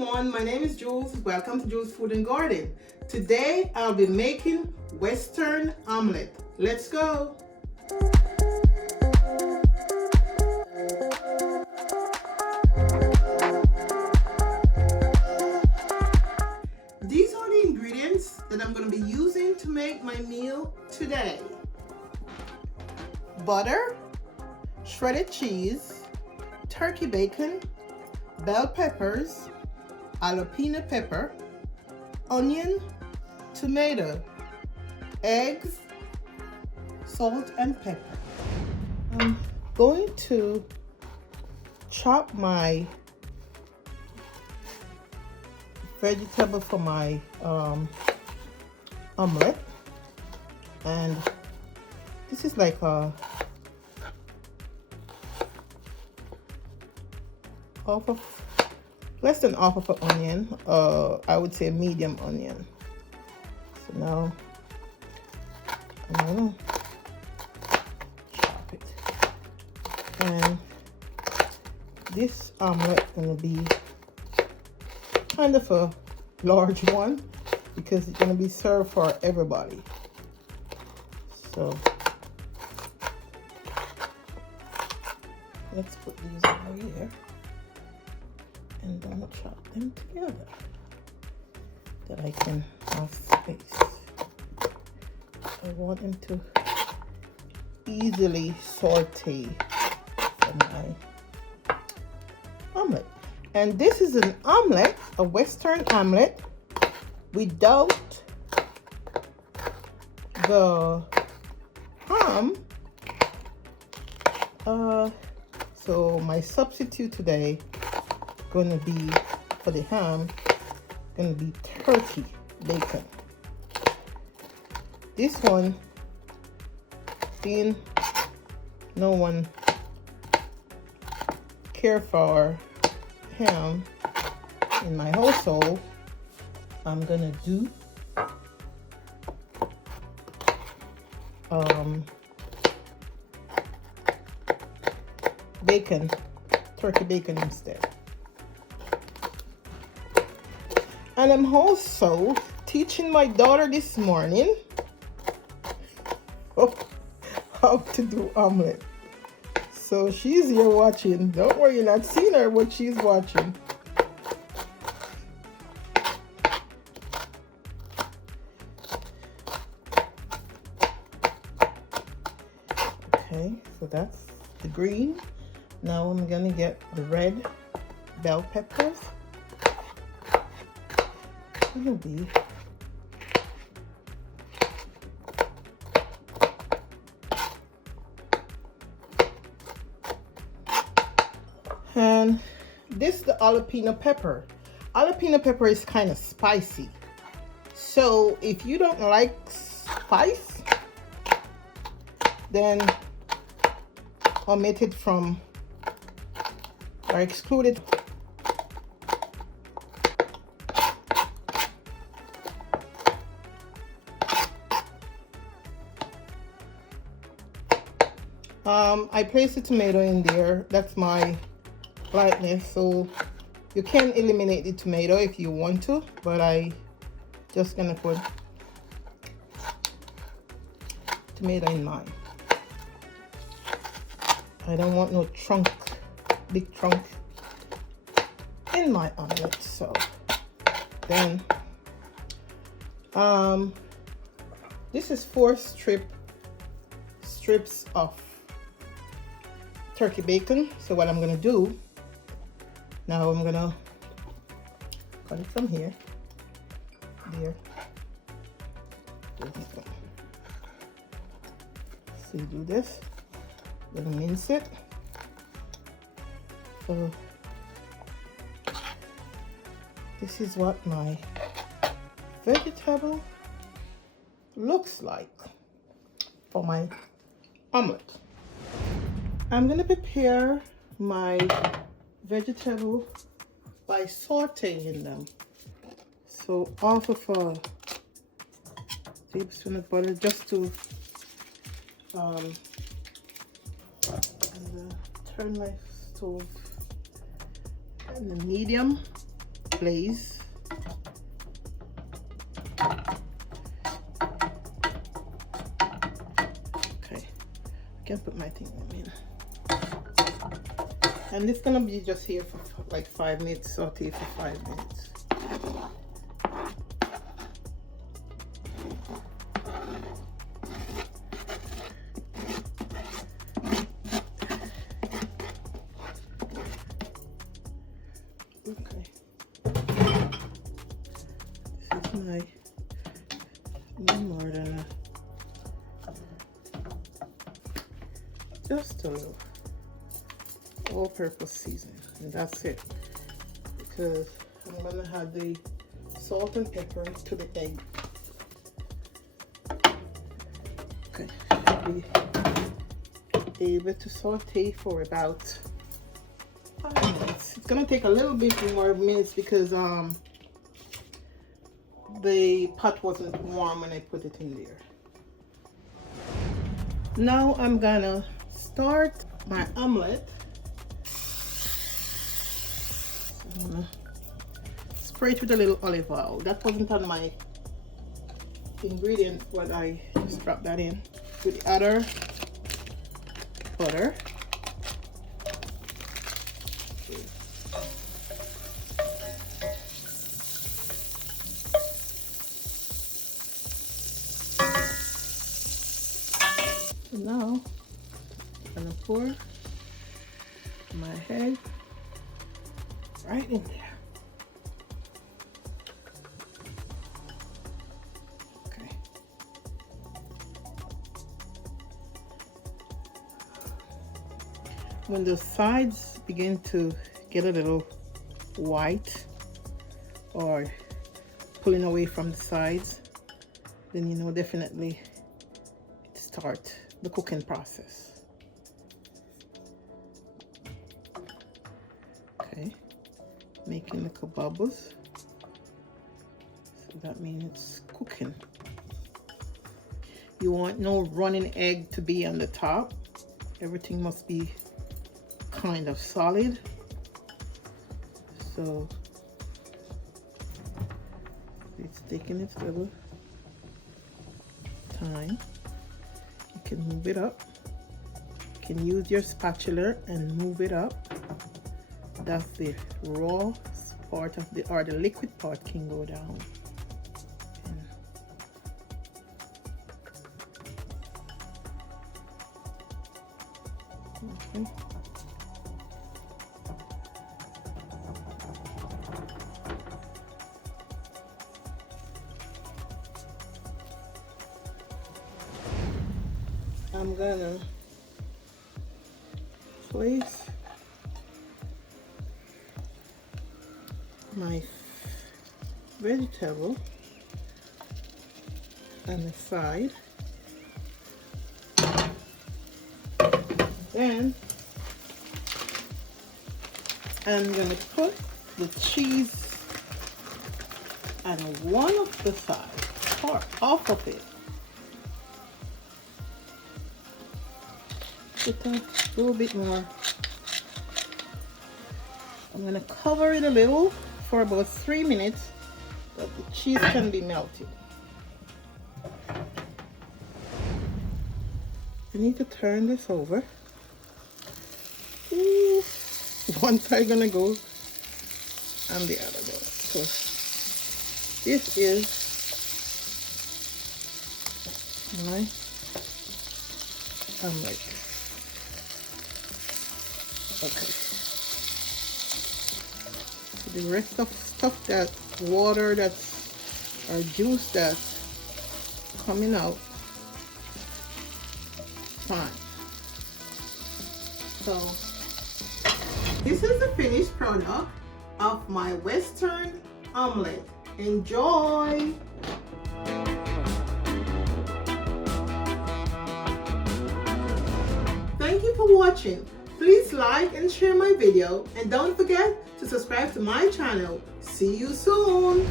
everyone, my name is Jules. Welcome to Jules Food and Garden. Today I'll be making Western omelette. Let's go. These are the ingredients that I'm going to be using to make my meal today. Butter, shredded cheese, turkey bacon, bell peppers, jalapeno pepper, onion, tomato, eggs, salt and pepper. I'm going to chop my vegetable for my omelette, and this is like a less than half of an onion, I would say a medium onion. So now I'm gonna chop it, and this omelette is gonna be kind of a large one because it's gonna be served for everybody. So let's put these over here and then chop them together that I can have space. I want them to easily saute for my omelette. And this is an omelette, a Western omelette, without the ham. So my substitute today gonna be for the ham, gonna be turkey bacon. This one, seeing no one care for ham in my household, I'm gonna do bacon, turkey bacon instead. And I'm also teaching my daughter this morning how to do omelette. So she's here watching. Don't worry, you're not seeing her, but she's watching. Okay, so that's the green. Now I'm gonna get the red bell peppers. Gonna be and this the jalapeno pepper. Jalapeno pepper is kind of spicy, so if you don't like spice, then omit it from or exclude it. I placed a tomato in there. That's my lightness, so you can eliminate the tomato if you want to, but I just gonna put tomato in mine. I don't want no big trunk in my omelette. So then this is 4 strips of turkey bacon. So what I'm gonna do now, I'm gonna cut it from here, there. So you do this, then mince it. So this is what my vegetable looks like for my omelette. I'm gonna prepare my vegetable by sautéing them. So half of a tablespoon of butter, just to turn my stove on the medium glaze. Okay, I can put my thing in. And it's gonna be just here for like 5 minutes, saute for 5 minutes. Okay. This is my no more than just a little all-purpose seasoning, and that's it, because I'm gonna add the salt and pepper to the egg. Okay, be able to saute for about 5 minutes. It's gonna take a little bit more minutes because the pot wasn't warm when I put it in there. Now I'm gonna start my omelette. I'm gonna spray it with a little olive oil. That wasn't on my ingredient, but I just dropped that in with the other butter. So now I'm gonna pour my egg right in there. Okay. When the sides begin to get a little white or pulling away from the sides, then you know definitely start the cooking process. Okay, making little bubbles, so that means it's cooking. You want no running egg to be on the top. Everything must be kind of solid, so it's taking its little time. You can move it up. You can use your spatula and move it up. That's the raw part of the, or the liquid part can go down. Okay. I'm gonna place my vegetable on the side. Then I'm gonna put the cheese on one of the sides, or off of it. Put a little bit more. I'm gonna cover it a little for about 3 minutes so that the cheese can be melted. I need to turn this over. One side gonna go and the other go. So this is my omelette. Okay. The rest of stuff, that water that's, or juice that's coming out, fine. So this is the finished product of my Western omelette. Enjoy! Thank you for watching. Please like and share my video, and don't forget to subscribe to my channel. See you soon!